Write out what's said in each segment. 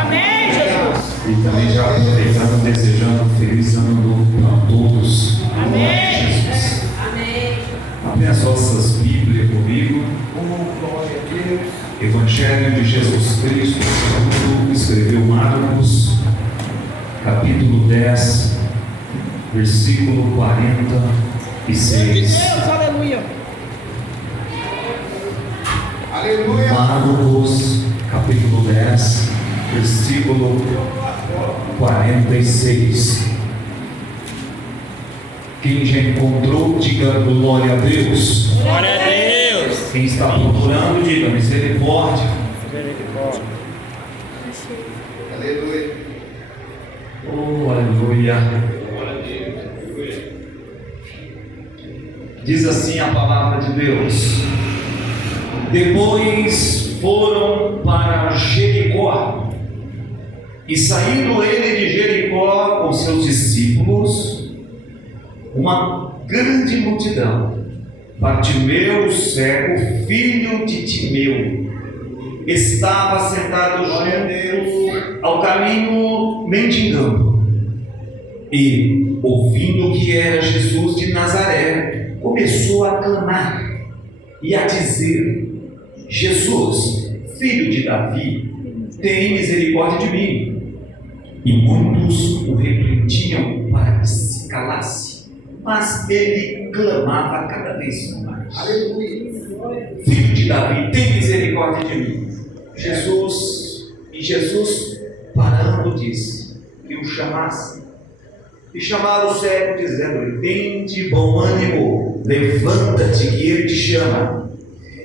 Amém, Jesus. E também já aproveitando, desejando um feliz ano novo para todos. Amém. Jesus. Amém. Abre as vossas Bíblias comigo. Evangelho de Jesus Cristo, segundo escreveu Marcos, capítulo 10, versículo 46. De Deus, aleluia. Aleluia. Marcos, capítulo 10, versículo 46. Quem já encontrou, diga glória a Deus. Glória a Deus. Quem está procurando, diga misericórdia. Aleluia. Oh, aleluia. Diz assim a palavra de Deus: depois foram para Jericó, e saindo ele de Jericó com seus discípulos, uma grande multidão. Bartimeu, cego, filho de Timeu, estava sentado junto ao caminho mendigando, e, ouvindo que era Jesus de Nazaré, começou a clamar e a dizer: Jesus, filho de Davi, tem misericórdia de mim. E muitos o repreendiam para que se calasse, mas ele clamava cada vez mais: Aleluia. Filho de Davi, tem misericórdia de mim. Jesus, parando, disse que o chamasse. E chamaram o cego, dizendo-lhe: tem de bom ânimo, levanta-te, que ele te chama.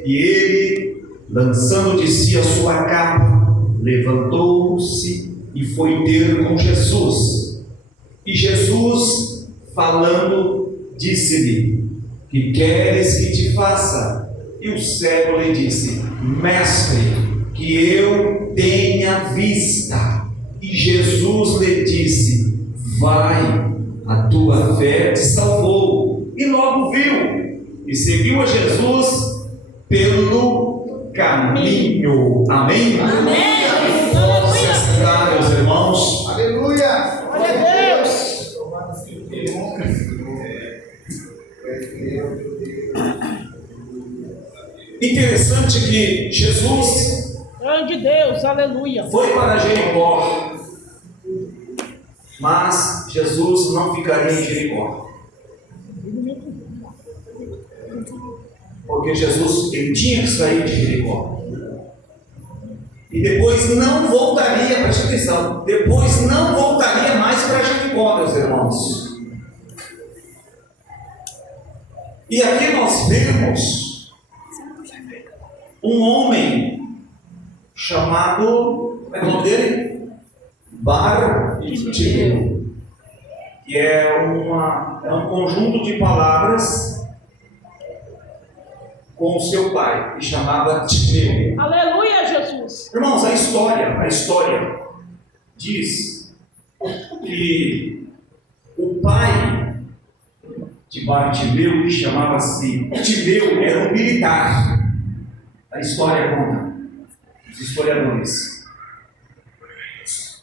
E ele, lançando de si a sua capa, levantou-se e foi ter com Jesus. E Jesus, falando, disse-lhe: que queres que te faça? E o cego lhe disse: Mestre, que eu tenha vista. E Jesus lhe disse: vai, a tua fé te salvou. E logo viu e seguiu a Jesus pelo caminho. Amém? Amém. Posso sentar, meus irmãos? Aleluia. Glória a Deus. Interessante que Jesus Grande Deus, aleluia. foi para Jericó, mas Jesus não ficaria em Jericó, porque Jesus ele tinha que sair de Jericó e depois não voltaria. Preste atenção, depois não voltaria mais para Jericó, meus irmãos. E aqui nós vemos um homem chamado, como é o nome dele? Bartimeu, que é um conjunto de palavras com o seu pai, que chamava Timeu. Aleluia, Jesus. Irmãos, a história diz que o pai de Bartimeu, que chamava-se Timeu, era um militar. A história conta, os historiadores.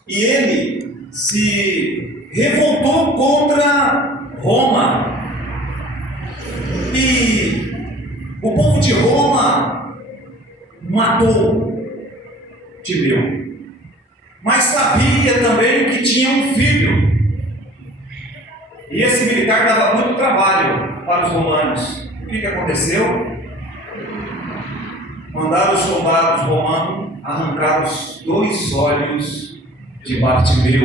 E ele se revoltou contra Roma. E o povo de Roma matou Timeu. Mas sabia também que tinha um filho. E esse militar dava muito trabalho para os romanos. O que aconteceu? Mandaram os soldados romanos arrancar os 2 olhos de Bartimeu,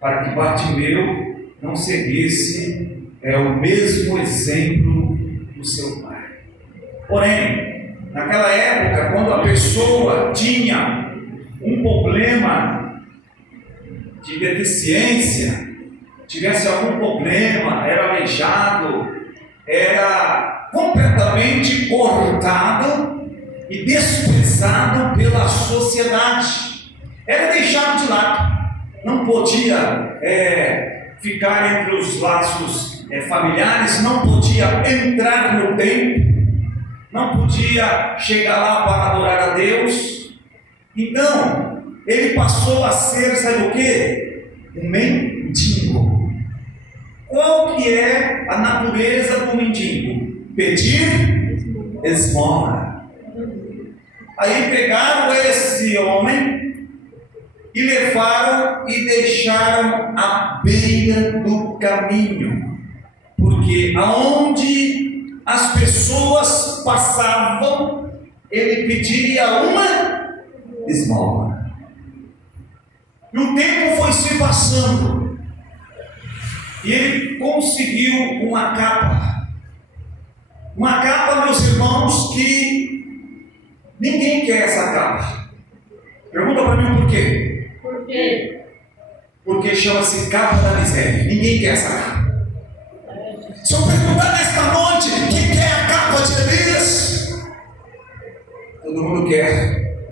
para que Bartimeu não seguisse o mesmo exemplo do seu pai. Porém, naquela época, quando a pessoa tinha um problema de deficiência, tivesse algum problema, era aleijado, era completamente cortado e desprezado pela sociedade, era deixado de lado, não podia ficar entre os laços familiares, não podia entrar no templo, não podia chegar lá para adorar a Deus. Então, ele passou a ser, sabe o quê? Um mendigo. Qual que é a natureza do mendigo? Pedir esmola. Aí pegaram esse homem e levaram e deixaram à beira do caminho, porque aonde as pessoas passavam, ele pedia uma esmola. E o tempo foi se passando, e ele conseguiu uma capa, meus irmãos, que ninguém quer essa capa. Pergunta para mim por quê? Por quê? Porque chama-se capa da miséria. Ninguém quer essa capa. Se eu perguntar nesta noite, quem quer a capa de Elias? Todo mundo quer.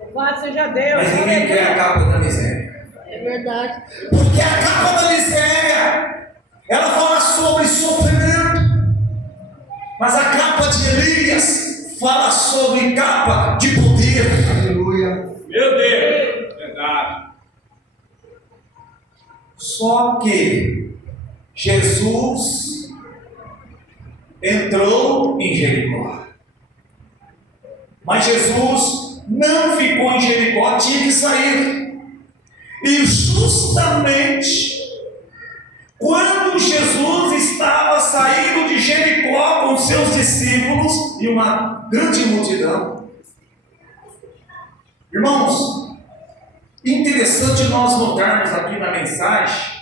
Louvado seja Deus. Mas ninguém quer a capa da miséria. É verdade. Porque a capa da miséria, ela fala sobre sofrimento. Mas a capa de Elias fala sobre capa de poder. Aleluia. Meu Deus, verdade. Só que Jesus entrou em Jericó. Mas Jesus não ficou em Jericó, tinha que sair. E justamente quando Jesus estava saindo de Jericó com seus discípulos e uma grande multidão, irmãos, interessante nós notarmos aqui na mensagem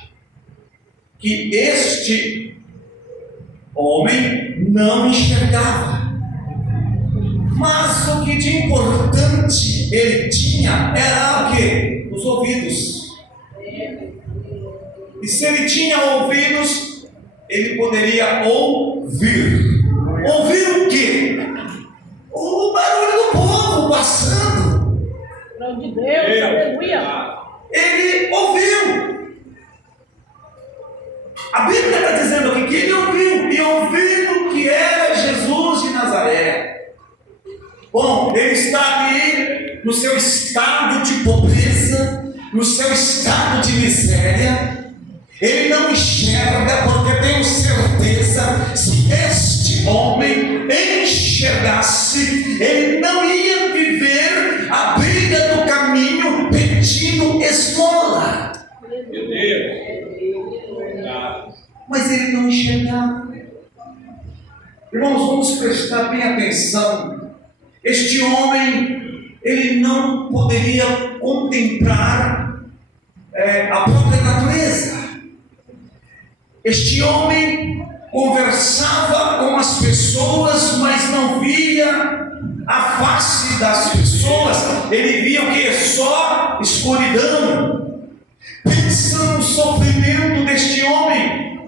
que este homem não enxergava, mas o que de importante ele tinha era o quê? Os ouvidos. E se ele tinha ouvidos, ele poderia ouvir. Ouvir o quê? O barulho do povo passando. Glória de Deus. Aleluia. Ele ouviu. A Bíblia está dizendo aqui que ele ouviu, e ouvindo que era Jesus de Nazaré. Bom, ele está ali no seu estado de pobreza, no seu estado de miséria. Ele não enxerga, porque tenho certeza, se este homem enxergasse, ele não ia viver à beira do caminho pedindo esmola. Meu Deus, verdade. Mas ele não enxergava. Irmãos, vamos prestar bem atenção. Este homem, ele não poderia contemplar a própria natureza. Este homem conversava com as pessoas, mas não via a face das pessoas. Ele via o que? Só escuridão. Pensa no sofrimento deste homem.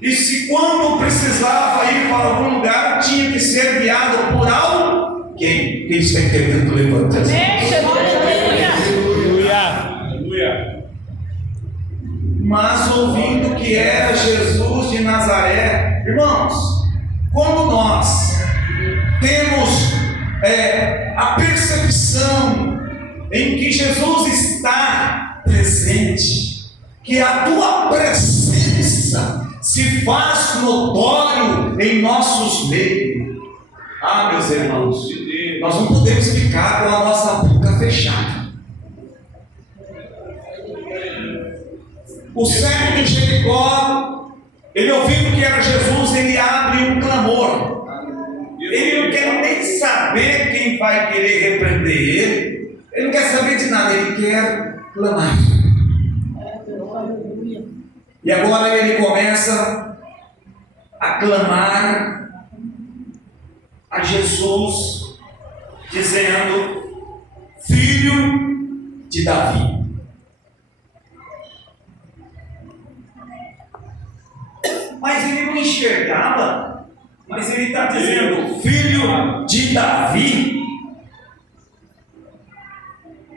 E se quando precisava ir para algum lugar, tinha que ser guiado por alguém. Quem está entendendo, levanta as mãos. Aleluia, aleluia. Mas ouvindo que era Jesus de Nazaré, irmãos, quando nós temos a percepção em que Jesus está presente, que a tua presença se faz notório em nossos meios, meus irmãos, nós não podemos ficar com a nossa boca fechada. O cego de Jericó, ele ouvindo que era Jesus, ele abre um clamor. Ele não quer nem saber quem vai querer repreender ele. Ele não quer saber de nada, ele quer clamar. E agora ele começa a clamar a Jesus, dizendo: Filho de Davi. Mas ele não enxergava, mas ele está dizendo: Filho de Davi.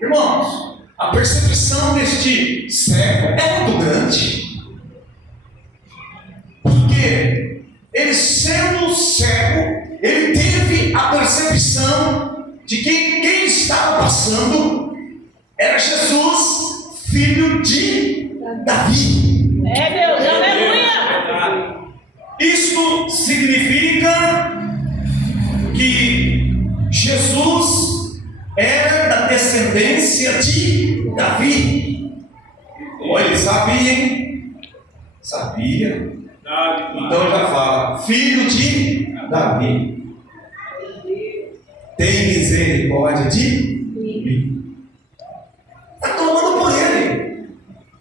Irmãos, a percepção deste cego é muito grande. Porque ele, sendo cego, ele teve a percepção de que quem estava passando filho de Davi. É Deus, aleluia. Verdade. Isto significa que Jesus era da descendência de Davi. Olha, ele sabia, hein? Sabia. Verdade. Então já fala, filho de Davi. Tem misericórdia de mim. Está clamando por ele.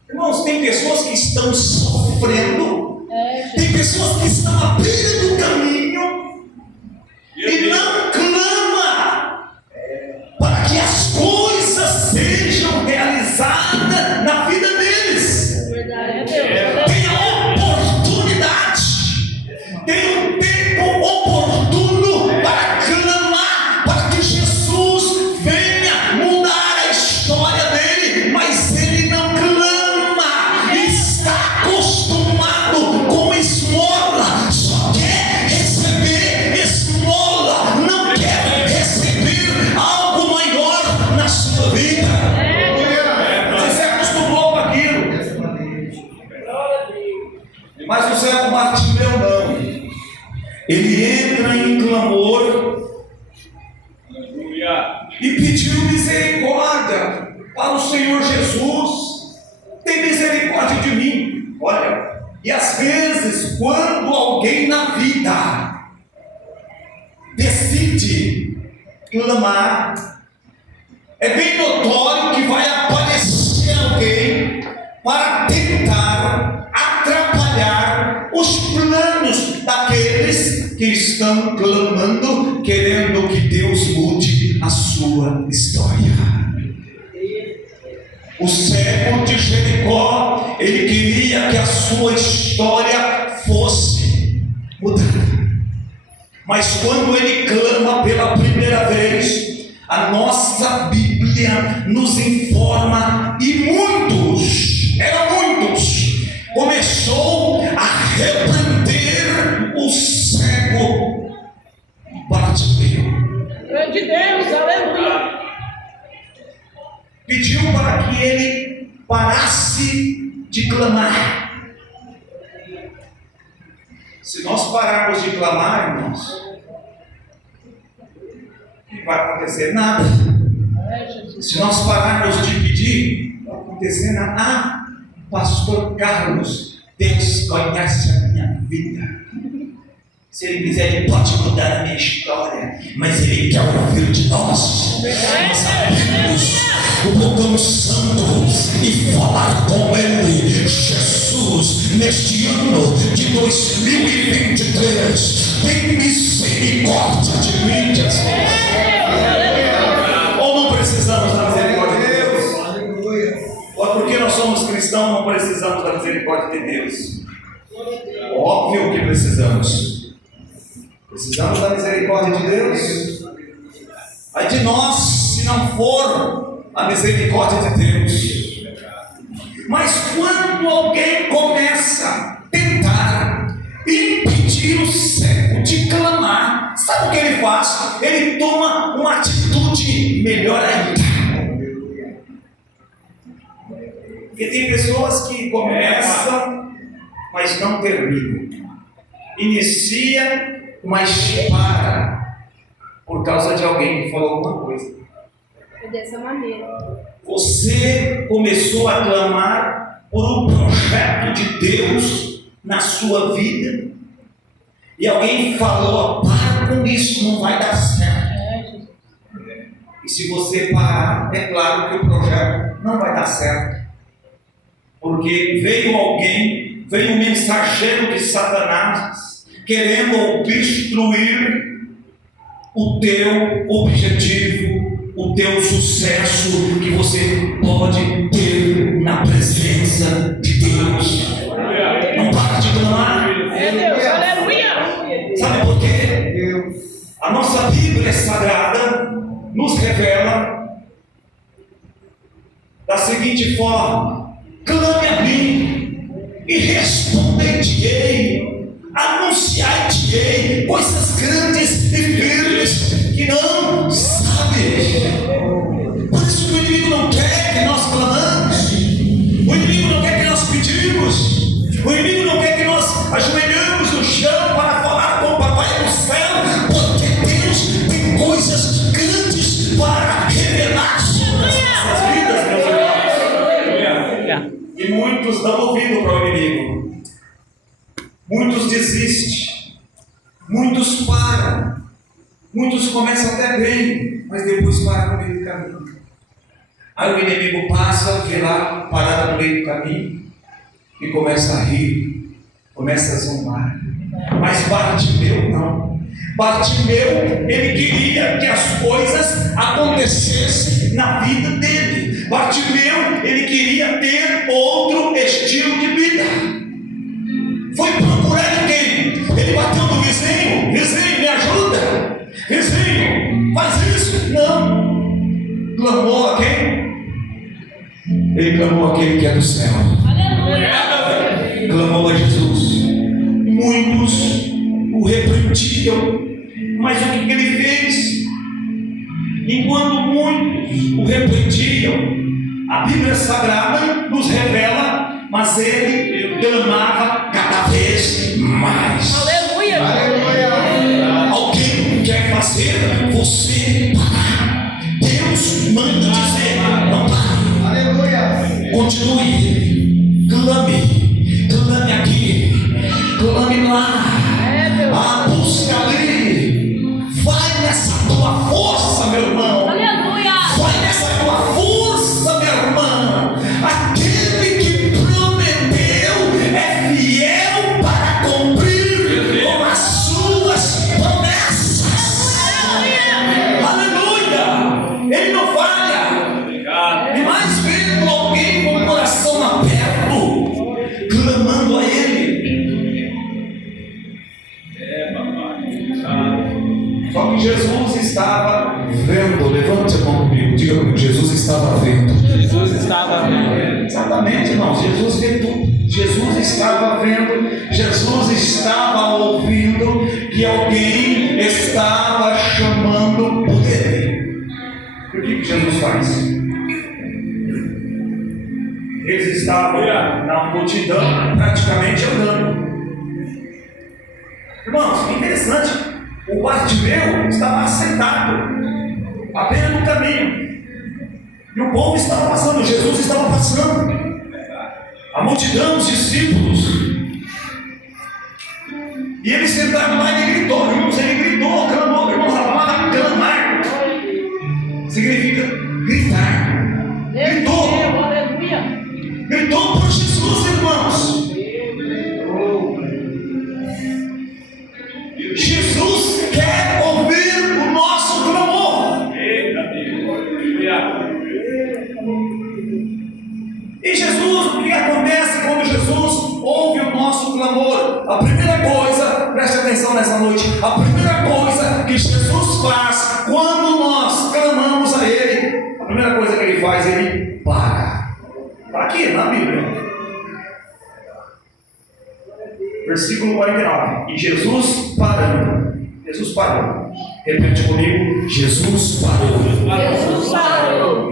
Irmãos, tem pessoas que estão sofrendo. Tem pessoas que estão à beira do caminho e não clama para que as coisas sejam realizadas na vida deles. Verdade, é Deus. Tem a oportunidade, tem um tempo oportuno para clamar, para que Jesus venha mudar a história dele, mas ele não clama, está acostumado com esmola, só quer receber esmola, não quer receber algo maior na sua vida. Você se acostumou com aquilo. Mas o servo Bartimeu não. Ele entra em clamor Aleluia. e pediu misericórdia para o Senhor Jesus. Tem misericórdia de mim. Olha, e às vezes, quando alguém na vida decide clamar, é bem notório que vai aparecer alguém para tentar atrapalhar os planos daqueles que estão clamando, querendo que Deus mude a sua história. O cego de Jericó, ele queria que a sua história fosse mudada. Mas quando ele clama pela primeira vez, a nossa Bíblia nos informa, e muitos, começou a repreender o cego Bartimeu. Grande Deus, aleluia. Pediu para que ele parasse de clamar. Se nós pararmos de clamar, irmãos, não vai acontecer nada. Se nós pararmos de pedir, não vai acontecer nada. Ah, pastor Carlos, Deus conhece a minha vida. Se Ele quiser, Ele pode mudar a minha história, mas Ele quer ouvir de nós. Nós abrimos o botão santo e falar com Ele. Jesus, neste ano de 2023, tem misericórdia de mim, Jesus. Ou não precisamos da misericórdia de Deus? Ou porque nós somos cristãos, não precisamos da misericórdia de Deus? Óbvio que precisamos. Precisamos da misericórdia de Deus. Aí de nós, se não for a misericórdia de Deus. Mas quando alguém começa a tentar impedir o cego de clamar, sabe o que ele faz? Ele toma uma atitude melhor ainda. Porque tem pessoas que começam, mas não terminam. Inicia, mas para, por causa de alguém que falou alguma coisa. É dessa maneira. Você começou a clamar por um projeto de Deus na sua vida, e alguém falou: para com isso, não vai dar certo. E se você parar, é claro que o projeto não vai dar certo, porque veio alguém, veio um mensageiro de Satanás, querendo obstruir o teu objetivo, o teu sucesso que você pode ter na presença de Deus. Não para de clamar. É Deus, aleluia. Sabe por quê? A nossa Bíblia Sagrada nos revela da seguinte forma: clame a mim e responder-te-ei, anunciar-te-ei coisas grandes e firmes que não sabe. Por isso que o inimigo não quer que nós clamamos. Aleluia. E muitos dão ouvido para o inimigo. Muitos desistem. Muitos param. Muitos começam até bem, mas depois param no meio do caminho. Aí o inimigo passa, vê lá, parado no meio do caminho, e começa a rir, começa a zombar. Mas Bartimeu não. Bartimeu, ele queria que as coisas acontecessem na vida dele. Bartimeu, ele queria ter outro estilo de vida. Foi procurar quem? Ele bateu no vizinho: vizinho, me ajuda, vizinho, faz isso. Não. Clamou a quem? Ele clamou aquele que é do céu. Clamou a Jesus. Muitos o repreendiam, mas o que ele fez? Enquanto muitos o repreendiam, a Bíblia Sagrada nos revela, mas ele clamava cada vez mais. Aleluia. Aleluia. Alguém quer fazer você parar? Deus manda dizer: não pare. Aleluia. Continue, clame aqui, clame lá, busca ali, vai nessa tua força, meu irmão, vai nessa tua força, minha irmã. Aquele que prometeu é fiel para cumprir com as suas promessas. Aleluia, ele não falha. Obrigado. E mais vendo alguém com o coração aberto, clamando a Ele. Só que Jesus estava vendo. Levante a mão comigo, diga comigo: Jesus estava vendo. Jesus estava vendo. Exatamente, irmãos, Jesus vê tudo. Jesus estava vendo, Jesus estava ouvindo que alguém estava chamando por Ele. E o que Jesus faz? Eles estavam na multidão, praticamente andando. Irmãos, é interessante. O Bartimeu estava sentado à beira do caminho, e o povo estava passando, Jesus estava passando, a multidão, os discípulos, e ele sentado lá e ele gritou, irmãos, clamou, irmãos, a palavra clamar significa gritar, gritou por Jesus, irmãos. Jesus quer ouvir o nosso clamor. E Jesus, o que acontece quando Jesus ouve o nosso clamor? A primeira coisa, preste atenção nessa noite, a primeira coisa que Jesus faz quando nós clamamos a Ele, a primeira coisa que Ele faz, Ele para. Está aqui na Bíblia. Versículo 49. E Jesus parando. Jesus parou. Repete comigo: Jesus parou.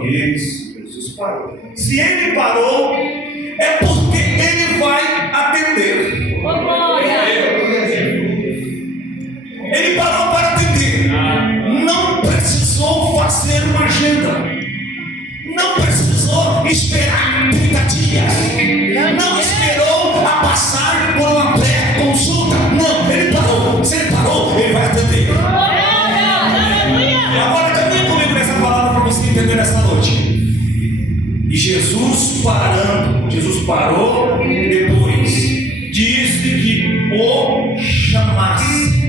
Isso, Jesus parou. Se Ele parou, é porque Ele vai atender. Ele parou para atender. Não precisou fazer uma agenda. Não precisou esperar 30 dias. Não esperou a passar por uma pré-consulta. Não, Ele parou. Se Ele parou, Ele vai atender. Agora caminhe comigo nessa palavra para você entender nessa noite. E Jesus parando, Jesus parou e depois disse que o chamasse.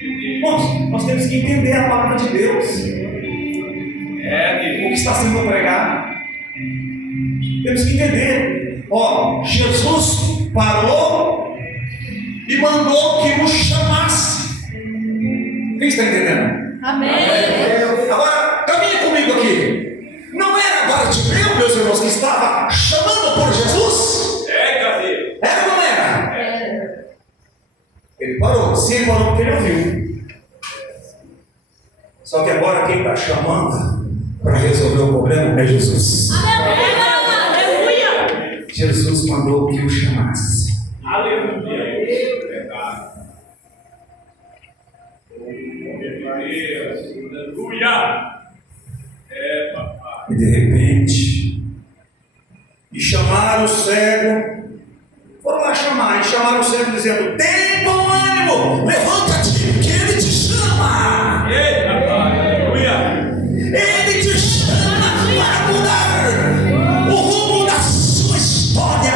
Irmãos, nós temos que entender a palavra de Deus. O que está sendo pregado. Temos que entender. Jesus parou e mandou que o chamasse. Quem está entendendo? Amém. Agora, caminhe comigo aqui. Não era Bartimeu, meus irmãos, que estava chamando por Jesus? Era ou não era? Ele parou. Se ele parou, porque ele ouviu. Só que agora quem está chamando para resolver o problema é Jesus. Aleluia. Jesus mandou que o chamasse. Aleluia. E de repente, e chamou chamaram o cego. Foram lá chamar, e chamaram o cego dizendo: tem bom ânimo, levanta-te, que ele te chama. Eita, pai. Aleluia. Ele te chama para mudar o rumo da sua história.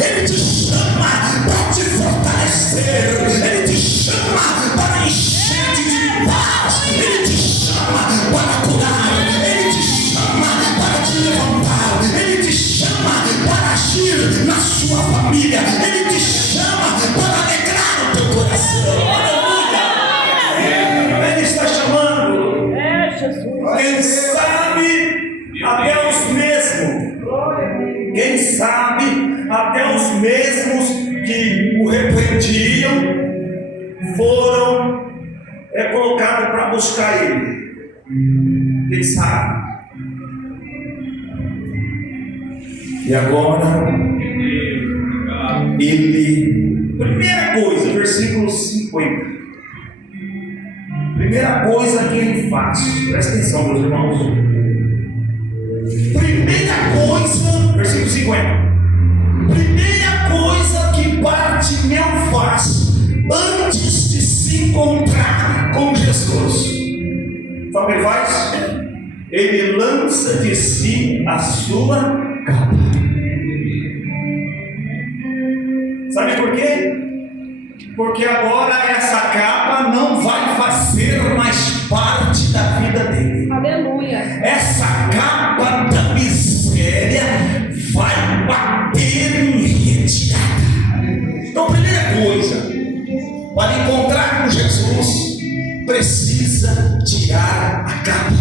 Ele te chama para te fortalecer. Ele te chama para encher-te de paz. Ele te chama para curar. Ele te chama para te levantar. Ele te chama para agir na sua família. Ele te chama para alegrar o teu coração. Aleluia! Ele está chamando. É, Jesus. Quem sabe até os mesmos. Quem sabe até os mesmos que o repreendiam foram colocados para buscar ele. Quem sabe? E agora ele, primeira coisa, versículo 50. Primeira coisa que ele faz, presta atenção, meus irmãos. Primeira coisa, versículo 50. Primeira coisa que Bartimeu faz antes de se encontrar com Jesus. Sabe o que ele faz? Ele lança de si a sua capa. Sabe por quê? Porque agora essa capa não vai fazer mais parte da vida dele. Aleluia. Essa capa da miséria vai bater em retirada. Então, primeira coisa, para encontrar com Jesus, precisa tirar a capa.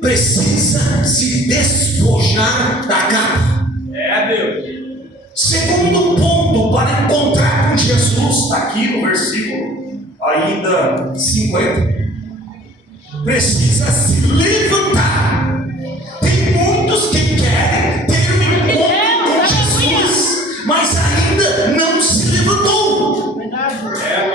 Precisa se despojar da capa. É, Deus. Segundo ponto, para encontrar com Jesus, está aqui no versículo ainda 50. Precisa se levantar. Tem muitos que querem ter um encontro com Jesus, mas ainda não se levantou.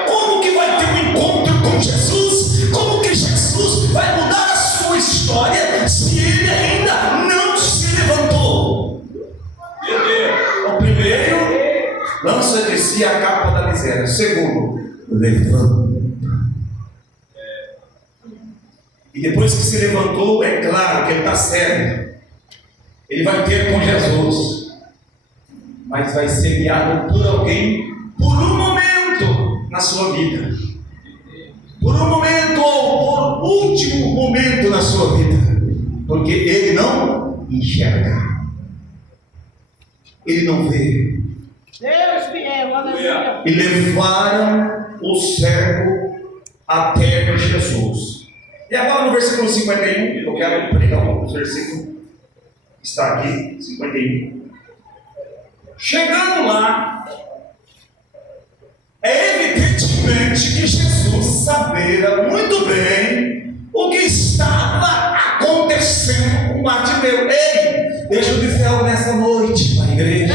Como que vai ter um encontro com Jesus? Como que Jesus vai mudar a sua história se ele ainda não se levantou? O primeiro, lança de si a capa da miséria. O segundo, levanta. E depois que se levantou, é claro que ele está certo. Ele vai ter com Jesus. Mas vai ser guiado por alguém por um momento na sua vida. Por um momento ou por último momento na sua vida. Porque ele não enxerga. Ele não vê. Deus fiel, aleluia. E levaram o cego até Jesus. E agora no versículo 51, eu quero pregar um versículo. Está aqui, 51. Chegando lá, é evidentemente que Jesus sabia muito bem o que estava acontecendo com Bartimeu. Ei, deixa eu dizer algo nessa noite na igreja.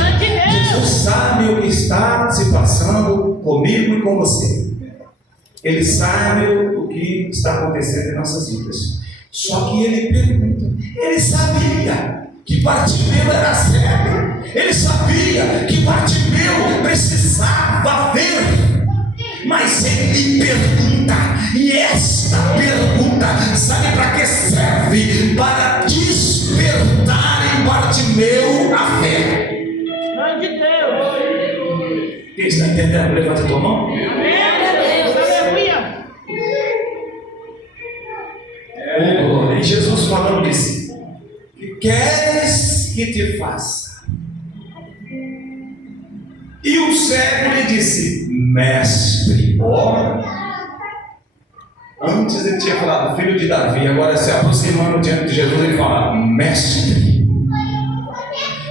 Jesus sabe o que está se passando comigo e com você. Ele sabe o que está acontecendo em nossas vidas. Só que ele pergunta. Ele sabia que Bartimeu era cego. Ele sabia que Bartimeu precisava ver. Mas ele pergunta. E esta pergunta, sabe para que serve? Para despertar em Bartimeu a fé. Mãe de Deus. Quem está entendendo? Levanta a tua mão. Aleluia. E Jesus falando disse: que queres que te faça? E o cego lhe disse: mestre. Antes ele tinha falado filho de Davi, agora se aproximando diante de Jesus, ele fala: mestre,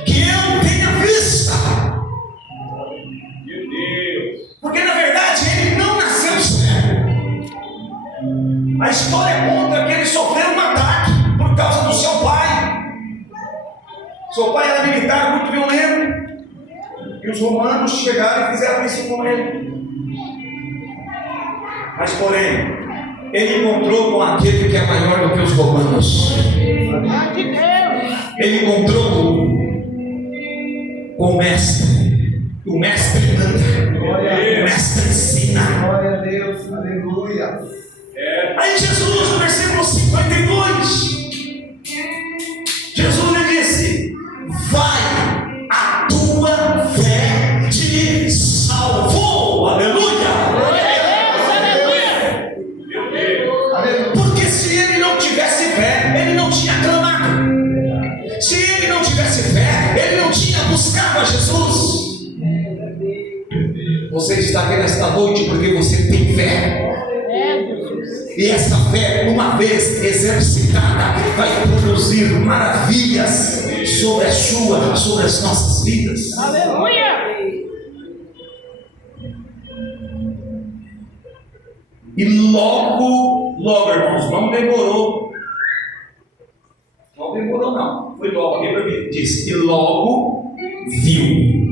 que eu tenha vista. Meu Deus. Porque na verdade ele não nasceu cego. A história conta que ele sofreu um ataque por causa do seu pai. Seu pai era militar muito violento. E os romanos chegaram e fizeram isso com ele. Mas porém, ele encontrou com aquele que é maior do que os romanos. Mãe de Deus. Ele encontrou com o mestre. O mestre manda, o mestre ensina. Glória a Deus, aleluia. Aí Jesus, no versículo 52, Jesus lhe disse: vai, a tua fé te salvou. Aleluia! Porque se ele não tivesse fé, ele não tinha clamado. Se ele não tivesse fé, ele não tinha buscado a Jesus. Você está aqui nesta noite porque você tem fé. E essa fé, uma vez exercitada, vai produzir maravilhas sobre as nossas vidas. Aleluia! E logo, irmãos, não demorou. Não demorou, não. Foi logo. A Bíblia diz: e logo viu.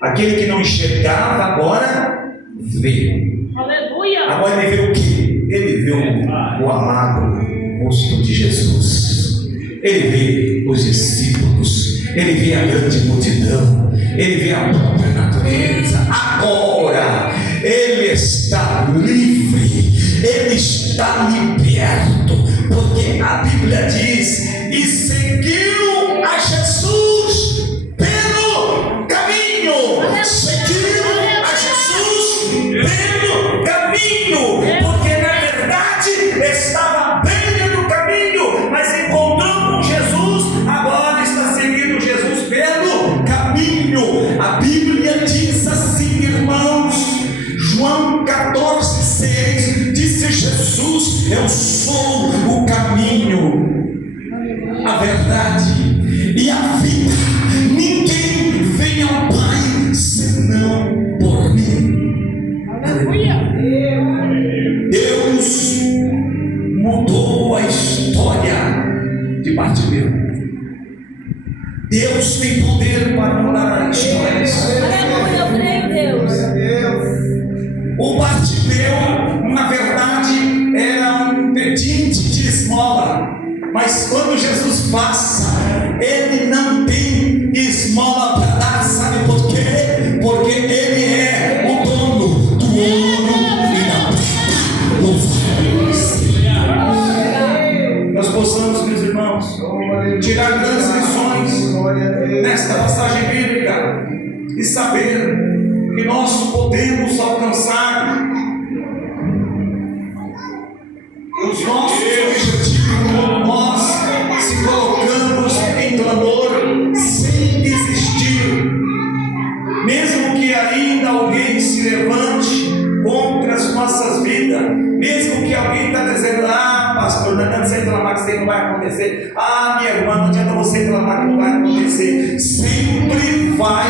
Aquele que não enxergava agora vê. Aleluia! Agora ele vê o que? Ele vê o amado rosto de Jesus. Ele vê os discípulos. Ele vê a grande multidão. Ele vê a própria natureza. Agora ele está livre. Ele está liberto. Porque a Bíblia diz: e seguiu a Jesus pelo caminho. Seguiu a Jesus pelo caminho. Porque na verdade estava bem no caminho, mas encontrou com Jesus. Agora está seguindo Jesus pelo caminho. A Bíblia diz assim, irmãos, João 14,6, disse Jesus: eu sou o caminho, a verdade e a vida. Ninguém vem ao Pai senão por mim. Aleluia! Deus mudou a história de Bartimeu. Deus tem poder para mudar as histórias. Aleluia, eu creio, Deus. O Bartimeu, na verdade, era um pedinte de esmola. Mas quando Jesus passa, ele não tem esmola para dar. Sabe por quê? Porque ele é o dono do ouro e da prata. Louvado seja. Nós possamos, meus irmãos, tirar grandes lições nesta passagem bíblica e saber que nós podemos alcançar os nossos objetivos quando nós se colocamos em clamor sem desistir. Mesmo que ainda alguém se levante contra as nossas vidas, mesmo que alguém está dizendo: ah, pastor, não adianta você clamar que isso aí não vai acontecer. Ah, minha irmã, não adianta você clamar que não vai acontecer. Sempre vai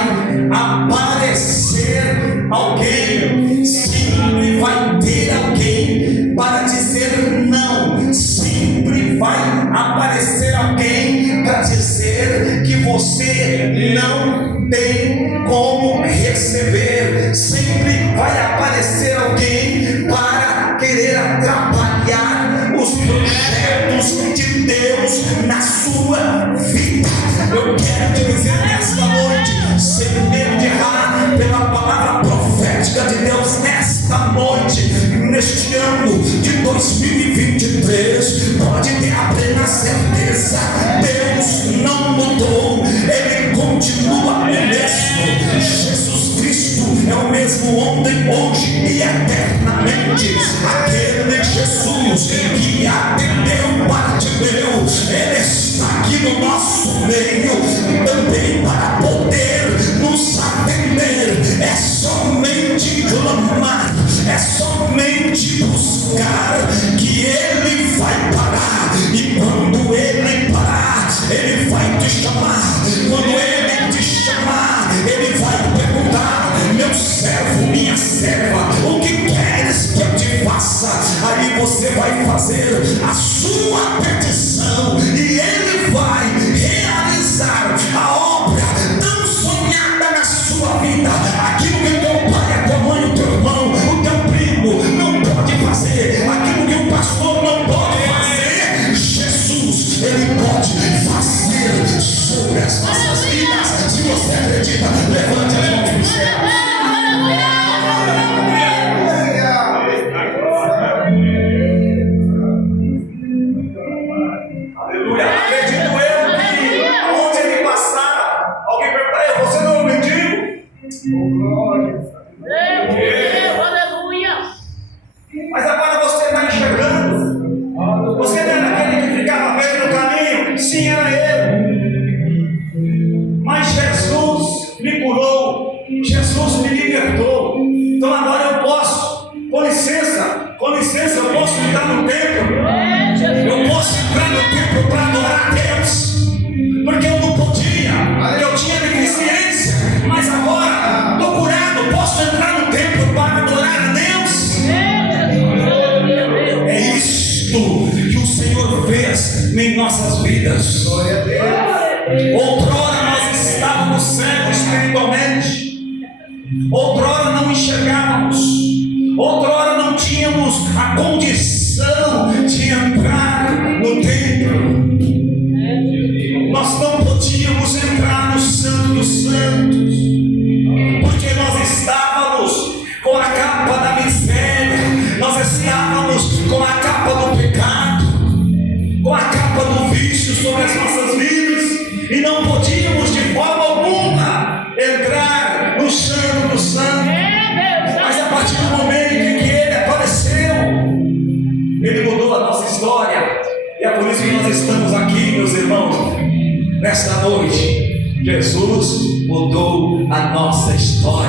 aparecer alguém, sempre vai ter alguém para dizer não, sempre vai aparecer alguém para dizer que você não tem como receber, sempre vai aparecer alguém para querer atrapalhar os projetos de Deus na sua vida. Eu quero te dizer nesta noite, sem medo de errar, pela palavra profética de Deus nesta noite, neste ano de 2023, pode ter a plena certeza: Deus não mudou, Ele continua o mesmo. Jesus Cristo é o mesmo ontem, hoje e eternamente. Aquele Jesus que atendeu Bartimeu, Ele está aqui no nosso meio também para poder nos atender. É somente clamar, é somente buscar que Ele vai parar. E quando Ele parar, Ele vai te chamar. Quando Ele te chamar, Ele vai perguntar: meu servo, minha serva, o que queres que eu te faça? Aí você vai fazer a sua petição e Ele vai realizar a obra tão sonhada na sua vida. Aquilo que teu pai, a tua mãe, o teu irmão, o teu primo não pode fazer, aquilo que o pastor não pode fazer, Jesus acredita, levante as mãos para o céu. Aleluia. Acredito eu que aonde ele passar, alguém pergunta: você não é um mendigo? Aleluia. Mas agora você está enxergando. Você não era aquele que ficava perto do caminho? Sim, era eu. Mas Jesus me curou. Jesus me libertou. Então agora eu posso. Com licença, eu posso entrar no templo. Eu posso entrar no templo para adorar a Deus. Porque eu não podia. Eu tinha deficiência. Mas agora estou curado. Posso entrar no templo para adorar a Deus. É isto que o Senhor fez em nossas vidas. Outrora nós estávamos cegos espiritualmente. Outrora não enxergávamos. Outrora não tínhamos a condição de entrar no templo. Nós não podíamos entrar no Santo dos Santos, porque nós estávamos com a capa da miséria, nós estávamos com a capa do pecado, com a capa do vício sobre as nossas vidas, e não podíamos de forma alguma entrar no Santo dos Santos. Mas a partir do momento em que Ele apareceu, Ele mudou a nossa história, e é por isso que nós estamos aqui, meus irmãos, nesta noite. Jesus mudou a nossa história.